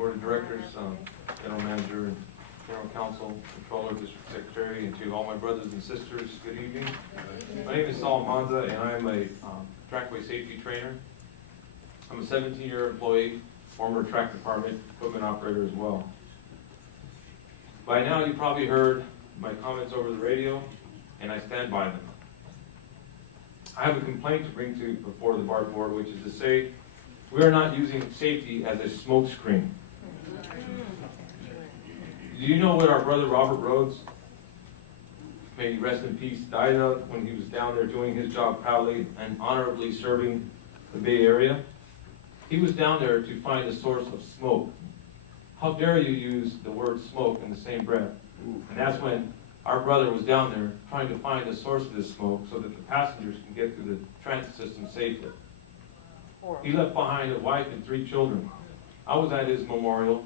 Board of Directors, General Manager, General Counsel, Controller, District Secretary, and to all my brothers and sisters, good evening. My name is Saul Manza, and I am a trackway safety trainer. I'm a 17-year employee, former track department equipment operator as well. By now, you probably heard my comments over the radio, and I stand by them. I have a complaint to bring to before the Bart Board, which is to say we are not using safety as a smokescreen. Do you know what our brother Robert Rhodes, may he rest in peace, died of when he was down there doing his job proudly and honorably serving the Bay Area? He was down there to find a source of smoke. How dare you use the word smoke in the same breath? And that's when our brother was down there trying to find the source of this smoke so that the passengers can get through the transit system safely. He left behind a wife and 3 children. I was at his memorial.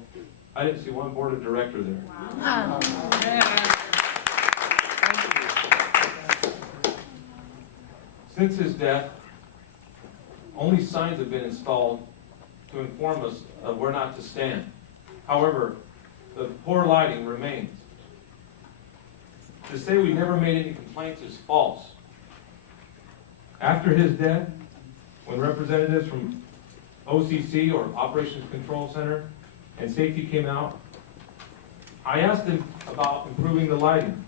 I didn't see one board of director there. Wow. Since his death, only signs have been installed to inform us of where not to stand. However, the poor lighting remains. To say we never made any complaints is false. After his death, when representatives from OCC, or Operations Control Center, and safety came out, I asked them about improving the lighting,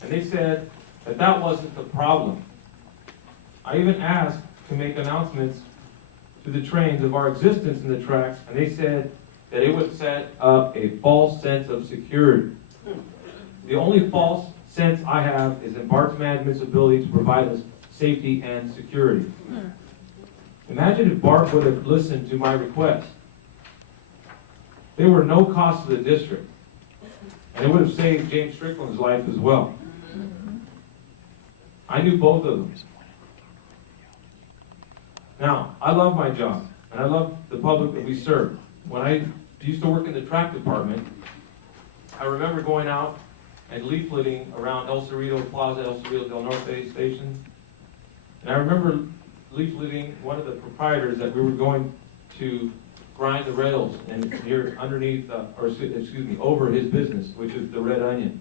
and they said that that wasn't the problem. I even asked to make announcements to the trains of our existence in the tracks, and they said that it would set up a false sense of security. The only false sense I have is in Bart's management's ability to provide us safety and security. Imagine if Bart would have listened to my request. They were no cost to the district, and it would have saved James Strickland's life as well. I knew both of them. Now, I love my job, and I love the public that we serve. When I used to work in the track department, I remember going out and leafleting around El Cerrito Plaza, El Cerrito del Norte station. And I remember leafleting one of the proprietors that we were going to grind the rails and here underneath, over his business, which is the Red Onion.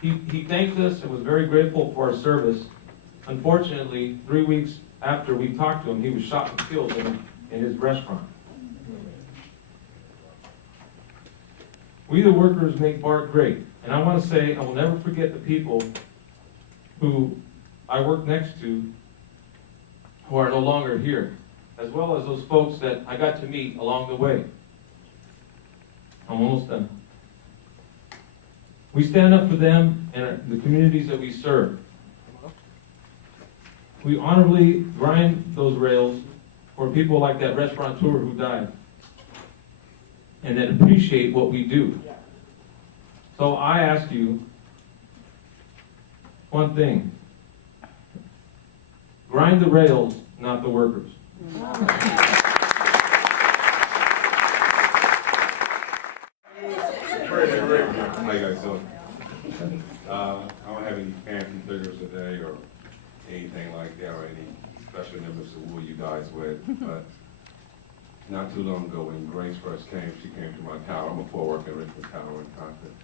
He thanked us and was very grateful for our service. Unfortunately, 3 weeks after we talked to him, he was shot and killed in his restaurant. We the workers make Bart great. And I want to say, I will never forget the people who I work next to who are no longer here, as well as those folks that I got to meet along the way. I'm almost done. We stand up for them and the communities that we serve. We honorably grind those rails for people like that restaurateur who died, and that appreciate what we do. So I ask you one thing. Grind the rails, not the workers. How you guys doing? I don't have any fancy figures today or anything like that or any special numbers to woo you guys with, but not too long ago when Grace first came, she came to my tower. I'm a poor worker in Richmond Tower in Compton.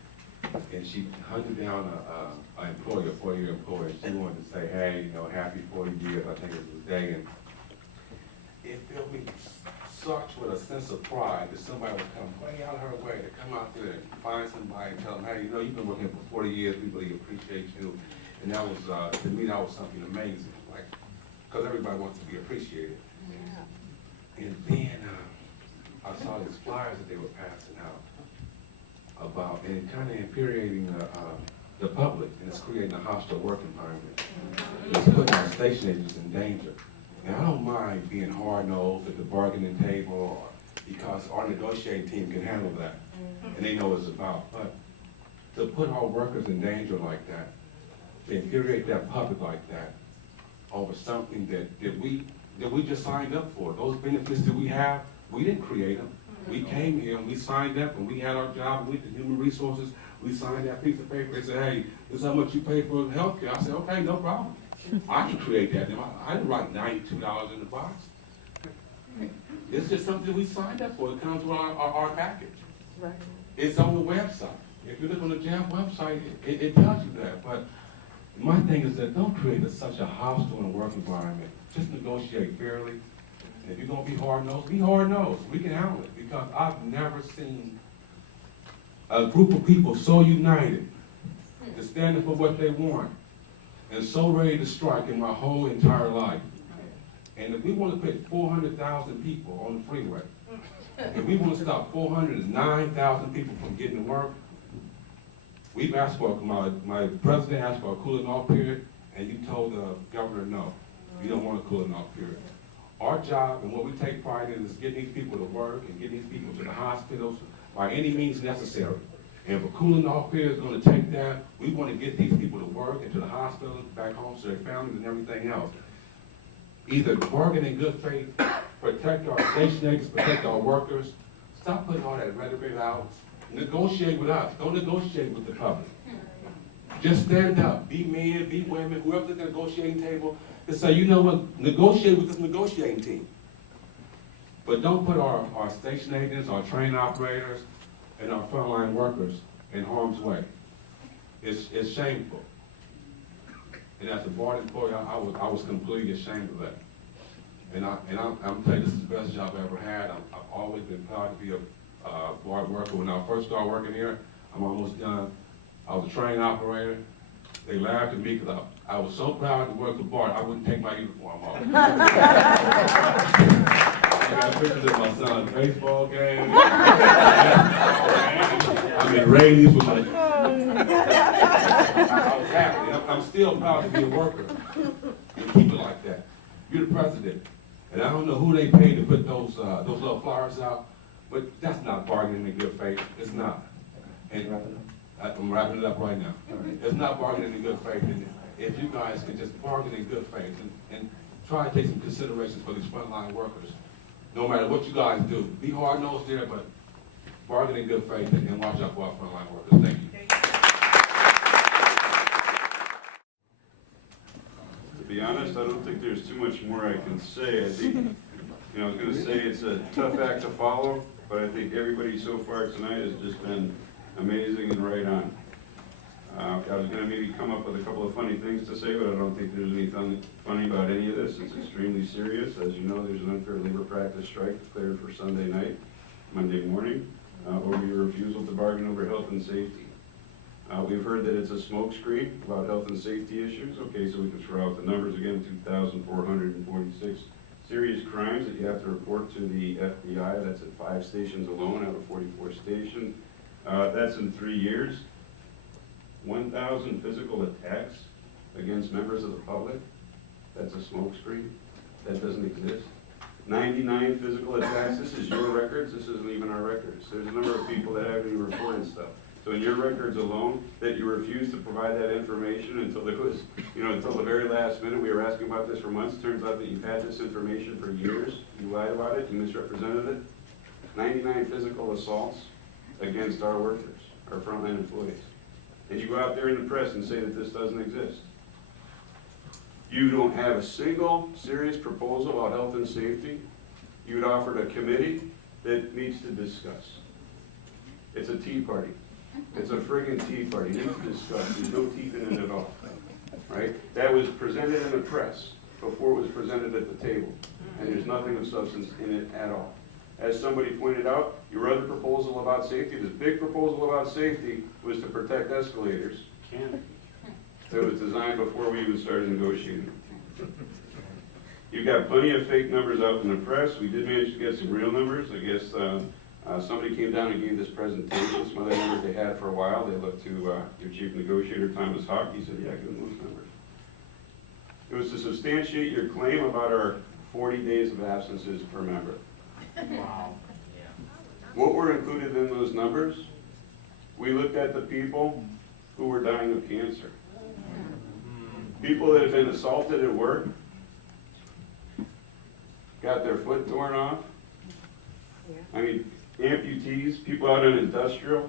And she hunted down an employee, a 4-year employee. She wanted to say, hey, happy 40 years, I think it was the day. And it filled me such with a sense of pride that somebody would come way out of her way to come out there and find somebody and tell them, hey, you've been working for 40 years, we really appreciate you. And that was, to me, that was something amazing, like, because everybody wants to be appreciated. Yeah. And then I saw these flyers that they were passing out about, and kind of infuriating the public, and it's creating a hostile work environment. It's putting our station agents in danger. And I don't mind being hard-nosed at the bargaining table, because our negotiating team can handle that, and they know what it's about. But to put our workers in danger like that, to infuriate that public like that, over something that we just signed up for, those benefits that we have, we didn't create them. We came here and we signed up and we had our job, and we did human resources, we signed that piece of paper. They said, hey, this is how much you pay for health care. I said, okay, no problem. I can create that. I didn't write $92 in the box. It's just something we signed up for. It comes with our package. Right. It's on the website. If you look on the JAM website, it tells you that. But my thing is that don't create such a hostile work environment. Just negotiate fairly. And if you're going to be hard-nosed, be hard-nosed. We can handle it because I've never seen a group of people so united to stand up for what they want and so ready to strike in my whole entire life. And if we want to put 400,000 people on the freeway, if we want to stop 409,000 people from getting to work, we've asked for, my president asked for a cooling off period, and you told the governor no. You don't want a cooling off period. Our job and what we take pride in is getting these people to work and getting these people to the hospitals by any means necessary. And if a cooling off period is going to take that, we want to get these people to work and to the hospital, back home to their families and everything else. Either bargain in good faith, protect our station agents, protect our workers. Stop putting all that rhetoric out. Negotiate with us. Don't negotiate with the public. Just stand up. Be men, be women, whoever's at the negotiating table, and say, you know what, negotiate with this negotiating team. But don't put our station agents, our train operators, and our frontline workers in harm's way. It's shameful. And as a Bart employee, I was completely ashamed of that. And I'm telling you, this is the best job I've ever had. I've always been proud to be a Bart worker. When I first started working here, I'm almost done. I was a train operator. They laughed at me because I was so proud to work for Bart, I wouldn't take my uniform off. I got pictures of my son's baseball game. I'm in Radies with my... I was happy. I'm still proud to be a worker. And keep it like that. You're the president. And I don't know who they paid to put those little flyers out, but that's not bargaining in good faith. It's not. And I'm wrapping it up right now. It's not bargaining in good faith. And if you guys can just bargain in good faith and try to take some considerations for these frontline workers, no matter what you guys do, be hard-nosed there, but bargain in good faith and watch out for our frontline workers. Thank you. To be honest, I don't think there's too much more I can say. I think, I was going to say it's a tough act to follow, but I think everybody so far tonight has just been amazing and right on. I was going to maybe come up with a couple of funny things to say, but I don't think there's anything funny about any of this. It's extremely serious. As you know, there's an unfair labor practice strike declared for Sunday night, Monday morning, over your refusal to bargain over health and safety. We've heard that it's a smokescreen about health and safety issues. Okay, so we can throw out the numbers again, 2,446 serious crimes that you have to report to the FBI. That's at 5 stations alone out of 44 stations. That's in 3 years. 1,000 physical attacks against members of the public. That's a smokescreen. That doesn't exist. 99 physical attacks. This is your records. This isn't even our records. There's a number of people that haven't even reported stuff. So in your records alone, that you refused to provide that information until it was, until the very last minute. We were asking about this for months. Turns out that you've had this information for years. You lied about it. You misrepresented it. 99 physical assaults against our workers, our frontline employees. And you go out there in the press and say that this doesn't exist. You don't have a single serious proposal about health and safety. You had offered a committee that meets to discuss. It's a tea party. It's a friggin' tea party. It needs to discuss. There's no teeth in it at all. Right? That was presented in the press before it was presented at the table. And there's nothing of substance in it at all. As somebody pointed out, your other proposal about safety, this big proposal about safety, was to protect escalators. That was designed before we even started negotiating. You've got plenty of fake numbers out in the press. We did manage to get some real numbers. I guess somebody came down and gave this presentation. Some other numbers they had for a while. They looked to your chief negotiator, Thomas Hawk. He said, yeah, give them those numbers. It was to substantiate your claim about our 40 days of absences per member. Wow. What were included in those numbers? We looked at the people who were dying of cancer. People that have been assaulted at work, got their foot torn off. I mean, amputees, people out in industrial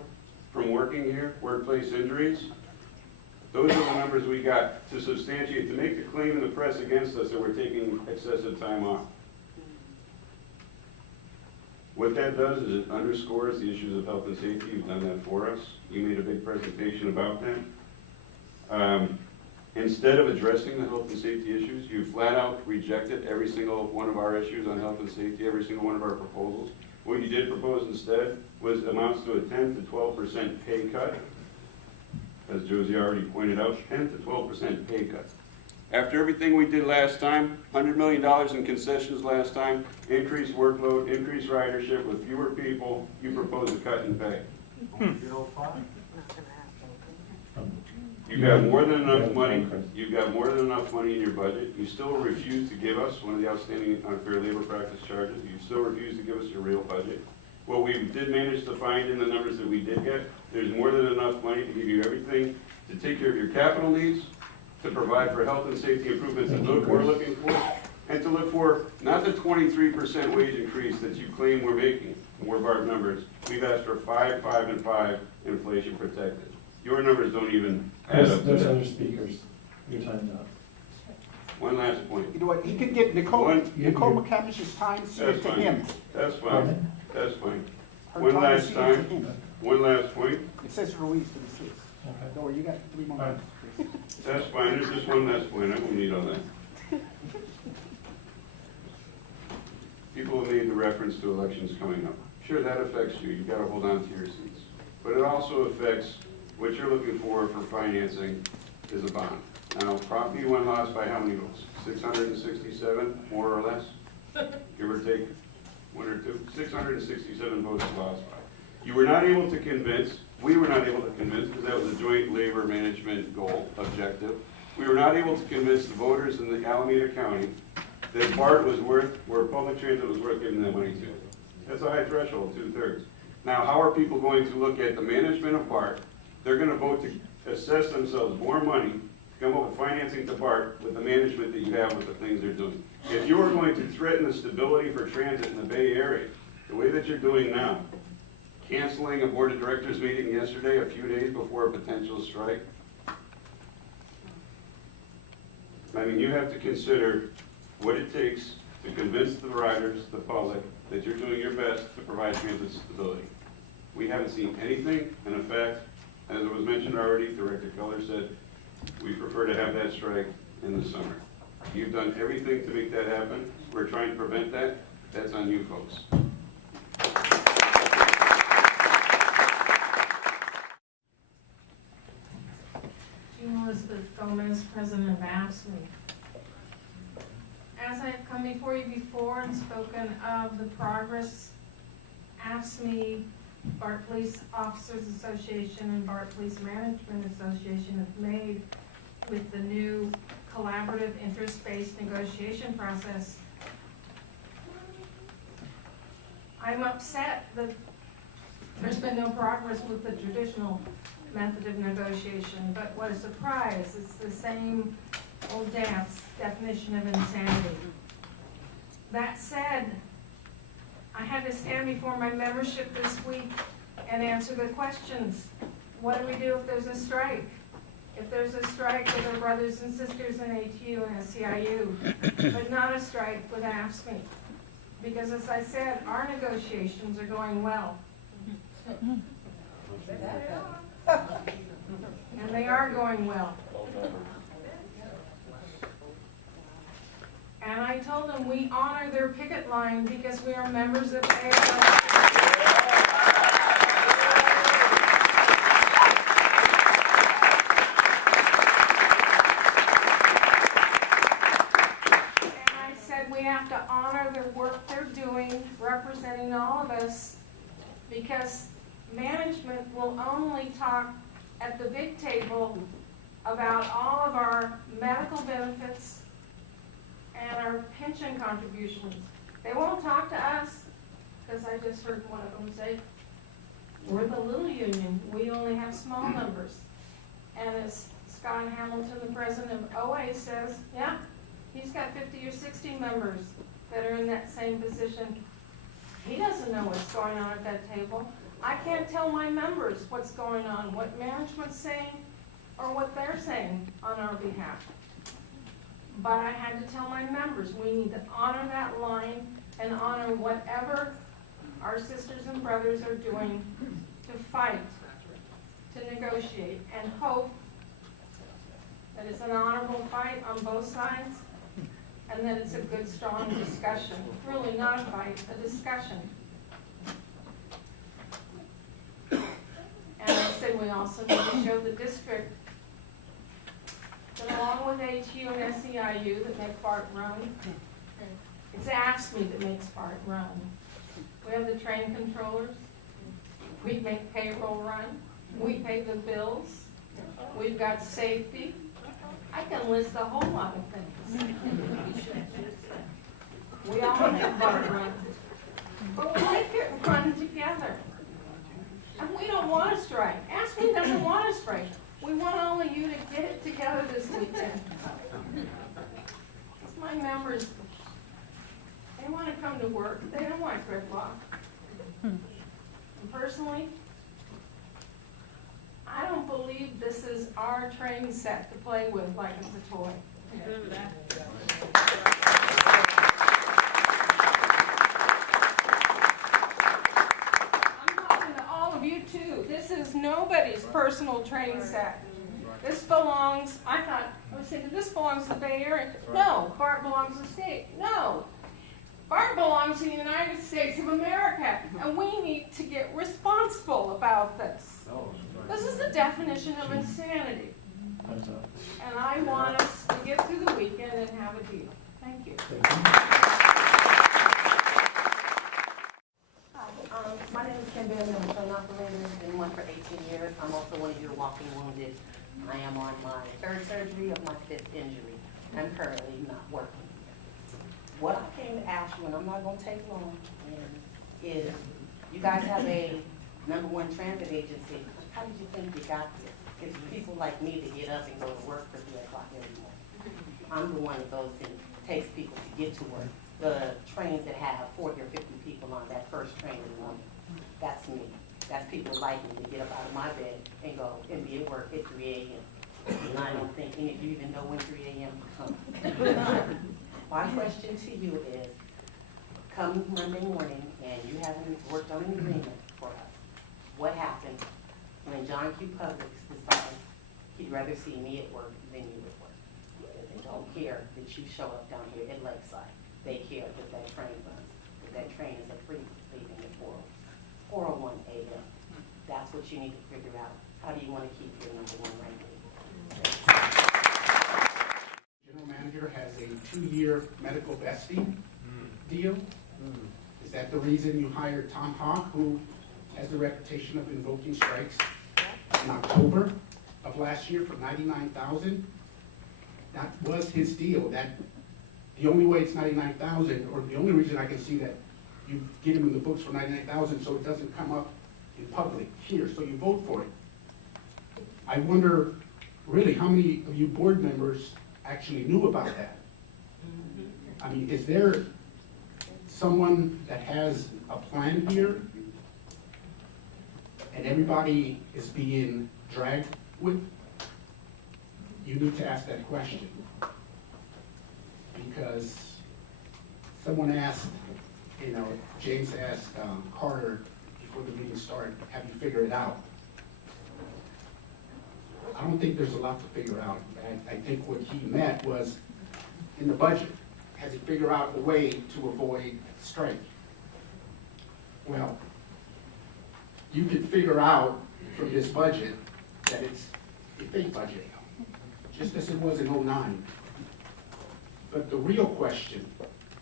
from working here, workplace injuries. Those are the numbers we got to substantiate, to make the claim in the press against us that we're taking excessive time off. What that does is it underscores the issues of health and safety. You've done that for us. You made a big presentation about that. Instead of addressing the health and safety issues, you flat out rejected every single one of our issues on health and safety, every single one of our proposals. What you did propose instead was amounts to a 10 to 12% pay cut. As Josie already pointed out, 10 to 12% pay cut. After everything we did last time, $100 million in concessions last time, increased workload, increased ridership with fewer people, you propose a cut in pay. You've got more than enough money. You've got more than enough money in your budget. You still refuse to give us one of the outstanding unfair labor practice charges. You still refuse to give us your real budget. What we did manage to find in the numbers that we did get, there's more than enough money to give you everything to take care of your capital needs, to provide for health and safety improvements that we're looking for, and to look for not the 23% wage increase that you claim we're making, more Bart numbers. We've asked for 5, 5, and 5 inflation protected. Your numbers don't even add up to There's that. other speakers. Your time's up. One last point. You know what, he could get Nicole you- McCavish's time suited to That's him. fine. That's fine. Pardon? That's fine. Her One time last suited to time. him. One last point. It says Ruiz, but it's his. Okay. Don't worry, you got 3 more All right. minutes. That's fine. There's just one last point. I won't need all that. People have made the reference to elections coming up. Sure, that affects you. You've got to hold on to your seats. But it also affects what you're looking for financing is a bond. Now, Prop B1 lost by how many votes? 667, more or less? Give or take 1 or 2? 667 votes lost by. You were not able to convince, we were not able to convince, because that was a joint labor management goal, objective. We were not able to convince the voters in the Alameda County that BART was worth, where public transit was worth giving them money to. That's a high threshold, 2/3. Now, how are people going to look at the management of BART? They're going to vote to assess themselves more money to come up with financing to BART with the management that you have with the things they're doing. If you are going to threaten the stability for transit in the Bay Area, the way that you're doing now, canceling a board of directors meeting yesterday, a few days before a potential strike, I mean, you have to consider what it takes to convince the riders, the public, that you're doing your best to provide transit stability. We haven't seen anything, and in fact, as it was mentioned already, Director Keller said, we prefer to have that strike in the summer. You've done everything to make that happen. We're trying to prevent that. That's on you folks. Jean Elizabeth Gomez, President of AFSCME. As I've come before you before and spoken of the progress AFSCME, BART Police Officers Association, and BART Police Management Association have made with the new collaborative interest-based negotiation process, I'm upset that there's been no progress with the traditional method of negotiation, but what a surprise, it's the same old dance, definition of insanity. That said, I had to stand before my membership this week and answer the questions. What do we do if there's a strike? If there's a strike with our brothers and sisters in ATU and SEIU, but not a strike with AFSCME. Because as I said, our negotiations are going well. And they are going well. And I told them we honor their picket line because we are members of AFL. We have to honor the work they're doing, representing all of us, because management will only talk at the big table about all of our medical benefits and our pension contributions. They won't talk to us, because I just heard one of them say, we're the little union, we only have small numbers. And as Scott Hamilton, the president of OA, says, yeah, he's got 50 or 60 members that are in that same position. He doesn't know what's going on at that table. I can't tell my members what's going on, what management's saying, or what they're saying on our behalf. But I had to tell my members, we need to honor that line and honor whatever our sisters and brothers are doing to fight, to negotiate, and hope that it's an honorable fight on both sides, and that it's a good, strong discussion. Really not a fight, a discussion. And I said we also need to show the district that along with ATU and SEIU that make Bart run, it's AFSCME that makes Bart run. We have the train controllers, we make payroll run, we pay the bills, we've got safety. I can list a whole lot of things. We all make Bart run, but we make it run together. And we don't want to strike. AFSCME doesn't want to strike. We want only you to get it together this weekend. It's my members. They want to come to work. They don't want gridlock. And personally, I don't believe this is our train set to play with like it's a toy. I'm talking to all of you too. This is nobody's personal train set. This belongs, I was thinking, this belongs to the Bay Area. No, Bart belongs to the state. No. Bart belongs to the United States of America, and we need to get responsible about this. This is the definition of insanity. Time's up. And I want us to get through the weekend and have a deal. Thank you. Hi, my name is Kim Bdm, I'm a train operator, been one for 18 years. I'm also one of your walking wounded. I am on my 3rd surgery of my 5th injury. I'm currently not working. What I came to ask you, and I'm not going to take long, is you guys have a #1 transit agency. How did you think you got there? It's people like me to get up and go to work for 3 o'clock every morning. I'm the one of those that takes people to get to work. The trains that have 40 or 50 people on that first train in the morning, that's me. That's people like me to get up out of my bed and go and be at work at 3 a.m. And I don't think any of you even know when 3 a.m. comes. My question to you is, come Monday morning and you haven't worked on an agreement for us, what happens when John Q. Publix decides he'd rather see me at work than you at work? Because they don't care that you show up down here at Lakeside. They care that that train runs, that train is a free leaving at 4:01 a.m. That's what you need to figure out. How do you want to keep your #1 ranking? General manager has a 2-year medical vesting deal. Is that the reason you hired Tom Hawk, who has the reputation of invoking strikes in October of last year for $99,000? That was his deal. The only way it's $99,000, or the only reason I can see that you get him in the books for $99,000, so it doesn't come up in public here, so you vote for it. I wonder, really, how many of you board members actually knew about that? I mean, is there someone that has a plan here and everybody is being dragged with? You need to ask that question. Because someone asked, James asked Carter before the meeting started, have you figured it out? I don't think there's a lot to figure out. I think what he meant was in the budget. Has he figured out a way to avoid strike? Well, you could figure out from this budget that it's a fake budget, just as it was in '09. But the real question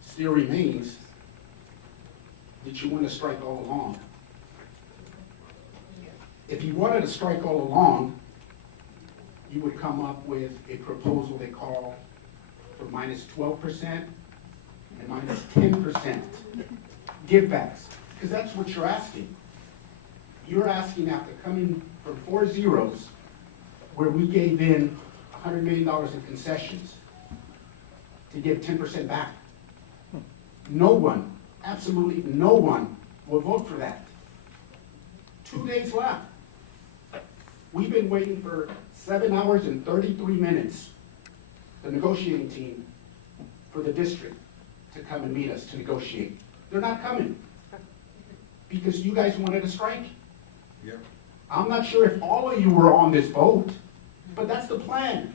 still remains, did you want to strike all along? If you wanted to strike all along, you would come up with a proposal they call for -12% and -10% givebacks, because that's what you're asking. You're asking after coming from 4 zeros, where we gave in $100 million in concessions, to give 10% back. No one, absolutely no one, will vote for that. 2 days left. We've been waiting for 7 hours and 33 minutes, the negotiating team, for the district to come and meet us to negotiate. They're not coming. because you guys wanted to strike. Yep. I'm not sure if all of you were on this boat, but that's the plan.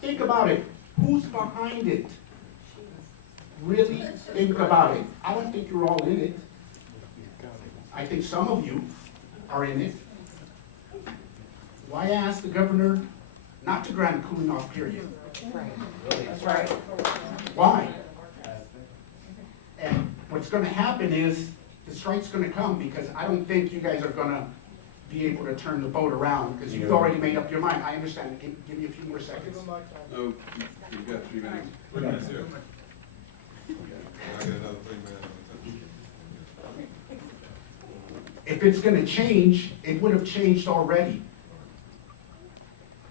Think about it. Who's behind it? Really think about it. I don't think you're all in it. I think some of you are in it. Why ask the governor not to grant a cooling off period? That's right. Why? And what's gonna happen is, the strike's gonna come, because I don't think you guys are gonna be able to turn the boat around, because you've already made up your mind. I understand. Give me a few more seconds. Oh, you've got 3 minutes. 3 minutes here. I got another 3 minutes. If it's gonna change, it would have changed already.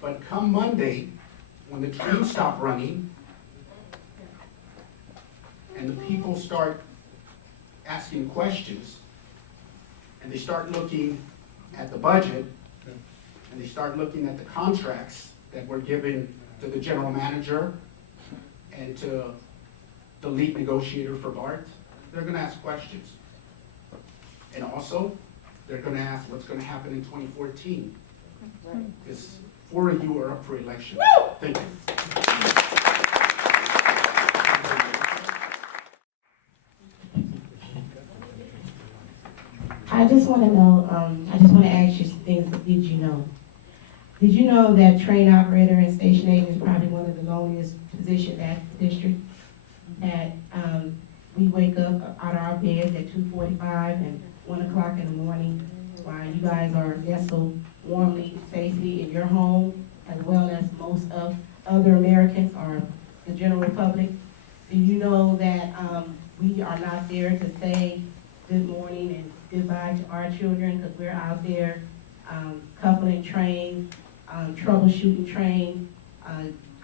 But come Monday, when the trains stop running, and the people start asking questions, and they start looking at the budget, and they start looking at the contracts that were given to the general manager and to the lead negotiator for Bart, they're gonna ask questions. And also, they're gonna ask what's gonna happen in 2014. Because 4 of you are up for election. Thank you. I just want to know, I just want to ask you some things that did you know? Did you know that train operator and station agent is probably one of the loneliest positions at the district? That we wake up out of our beds at 2:45 and 1 o'clock in the morning while you guys are nestled warmly, safely in your home, as well as most of other Americans or the general public. Do you know that we are not there to say good morning and goodbye to our children, because we're out there coupling trains, troubleshooting trains,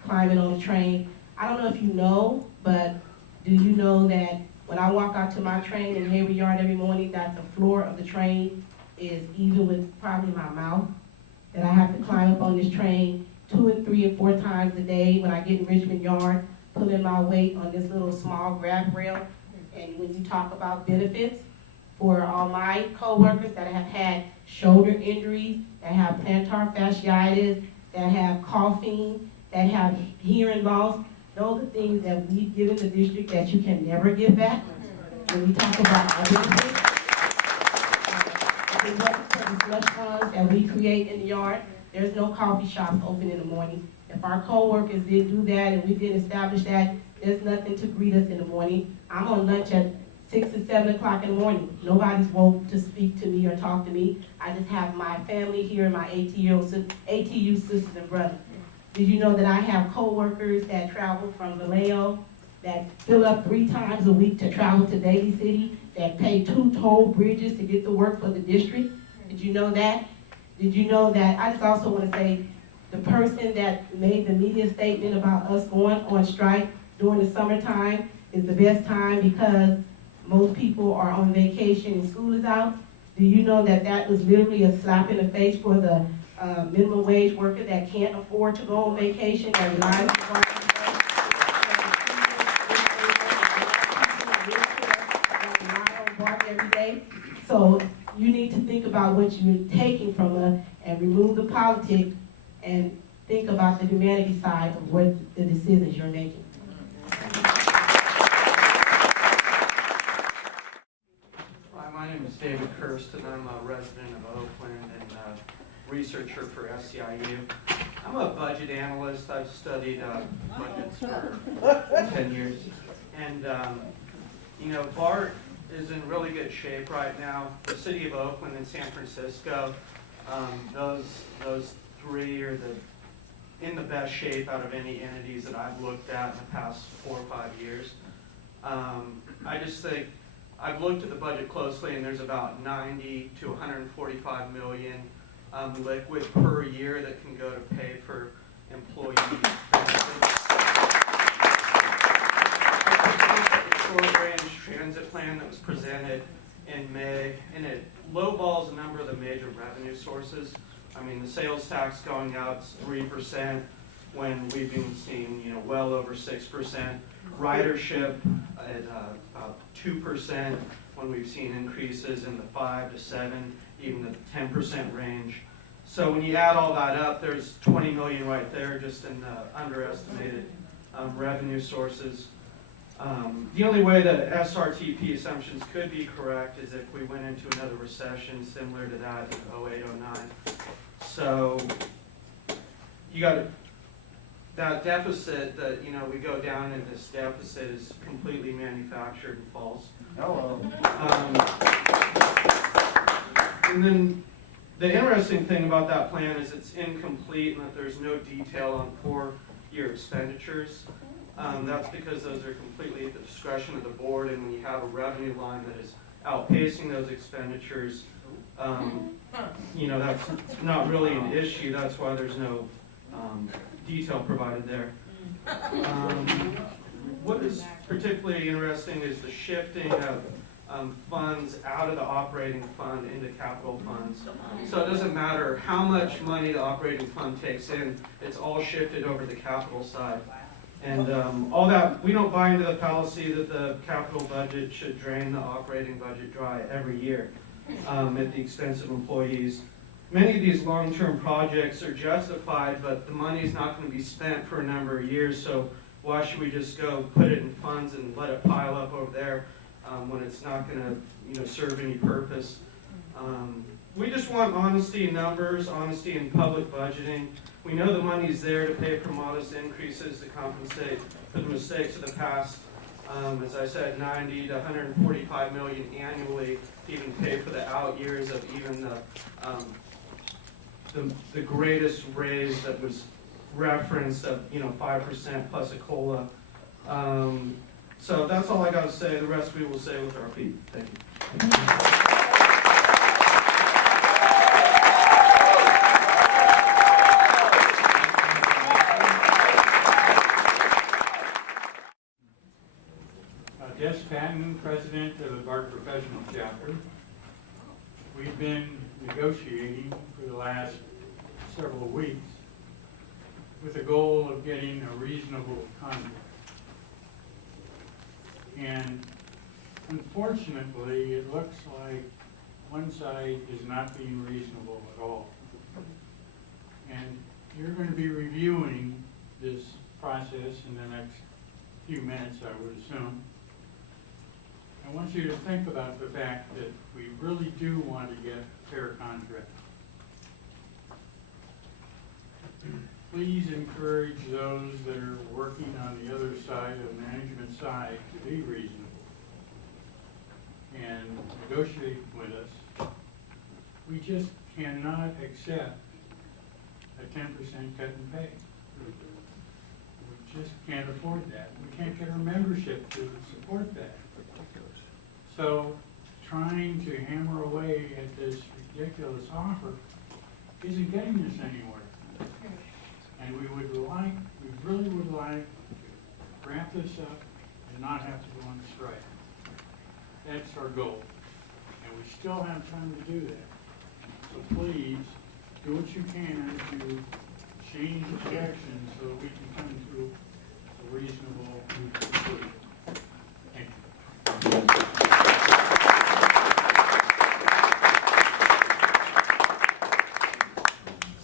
climbing on the train. I don't know if you know, but do you know that when I walk out to my train in Hayward Yard every morning, that the floor of the train is even with probably my mouth, that I have to climb up on this train 2 and 3 and 4 times a day when I get in Richmond Yard, pulling my weight on this little small grab rail. And when you talk about benefits, for all my coworkers that have had shoulder injuries, that have plantar fasciitis, that have coughing, that have hearing loss, those are things that we've given the district that you can never give back. When we talk about our benefits, the slush funds that we create in the yard, there's no coffee shops open in the morning. If our coworkers did do that and we didn't establish that, there's nothing to greet us in the morning. I'm on lunch at 6 or 7 o'clock in the morning. Nobody's woke to speak to me or talk to me. I just have my family here, my ATU sisters and brothers. Did you know that I have coworkers that travel from Vallejo, that fill up 3 times a week to travel to Daly City, that pay 2 toll bridges to get to work for the district? Did you know that? Did you know that? I just also want to say, the person that made the media statement about us going on strike during the summertime is the best time because most people are on vacation and school is out. Do you know that that was literally a slap in the face for the minimum wage worker that can't afford to go on vacation, that relies on every day? So you need to think about what you're taking from us and remove the politics and think about the humanity side of what the decisions you're making. Hi, my name is David Kirsten. I'm a resident of Oakland and a researcher for SEIU. I'm a budget analyst. I've studied budgets for 10 years. And, you know, Bart is in really good shape right now. The city of Oakland and San Francisco, those 3 are in the best shape out of any entities that I've looked at in the past 4 or 5 years. I just think I've looked at the budget closely, and there's about 90 to 145 million liquid per year that can go to pay for employee benefits. The short-range transit plan that was presented in May, and it lowballs a number of the major revenue sources. I mean, the sales tax going up is 3%, when we've been seeing, well over 6%. Ridership at about 2%, when we've seen increases in the 5 to 7, even the 10% range. So when you add all that up, there's 20 million right there just in underestimated revenue sources. The only way that SRTP assumptions could be correct is if we went into another recession similar to that in 08, 09. So you got that deficit that, we go down in this deficit is completely manufactured and false. Hello. And then the interesting thing about that plan is it's incomplete and that there's no detail on 4-year expenditures. That's because those are completely at the discretion of the board, and when you have a revenue line that is outpacing those expenditures, that's not really an issue. That's why there's no detail provided there. What is particularly interesting is the shifting of funds out of the operating fund into capital funds. So it doesn't matter how much money the operating fund takes in, it's all shifted over to the capital side. And all that, we don't buy into the fallacy that the capital budget should drain the operating budget dry every year at the expense of employees. Many of these long-term projects are justified, but the money is not going to be spent for a number of years, so why should we just go put it in funds and let it pile up over there when it's not going to serve any purpose? We just want honesty in numbers, honesty in public budgeting. We know the money's there to pay for modest increases to compensate for the mistakes of the past. As I said, 90 to 145 million annually to even pay for the out years of even the greatest raise that was referenced of 5% plus a COLA. So that's all I got to say. The rest we will say with our feet. Thank you. Des Patton, President of the Bart Professional Chapter. We've been negotiating for the last several weeks with the goal of getting a reasonable contract. And unfortunately, it looks like one side is not being reasonable at all. And you're going to be reviewing this process in the next few minutes, I would assume. I want you to think about the fact that we really do want to get a fair contract. Please encourage those that are working on the other side, the management side, to be reasonable and negotiate with us. We just cannot accept a 10% cut in pay. We just can't afford that. We can't get our membership to support that. So trying to hammer away at this ridiculous offer isn't getting us anywhere. And we really would like to wrap this up and not have to go on strike. That's our goal. And we still have time to do that. So please, do what you can to change the direction so that we can come to a reasonable conclusion. Thank you.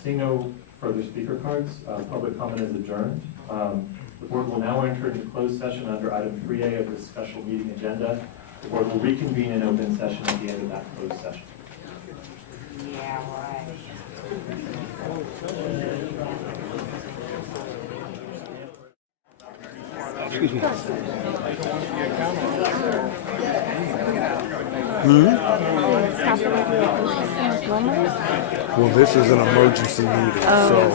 Seeing no further speaker cards, public comment is adjourned. The board will now enter into closed session under item 3A of this special meeting agenda. The board will reconvene in open session at the end of that closed session. Yeah, right. Well, this is an emergency meeting, so,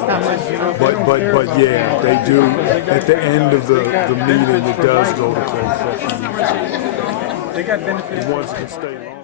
but yeah, they do, at the end of the meeting, it does go to closed session. They got benefits. It wants to stay long.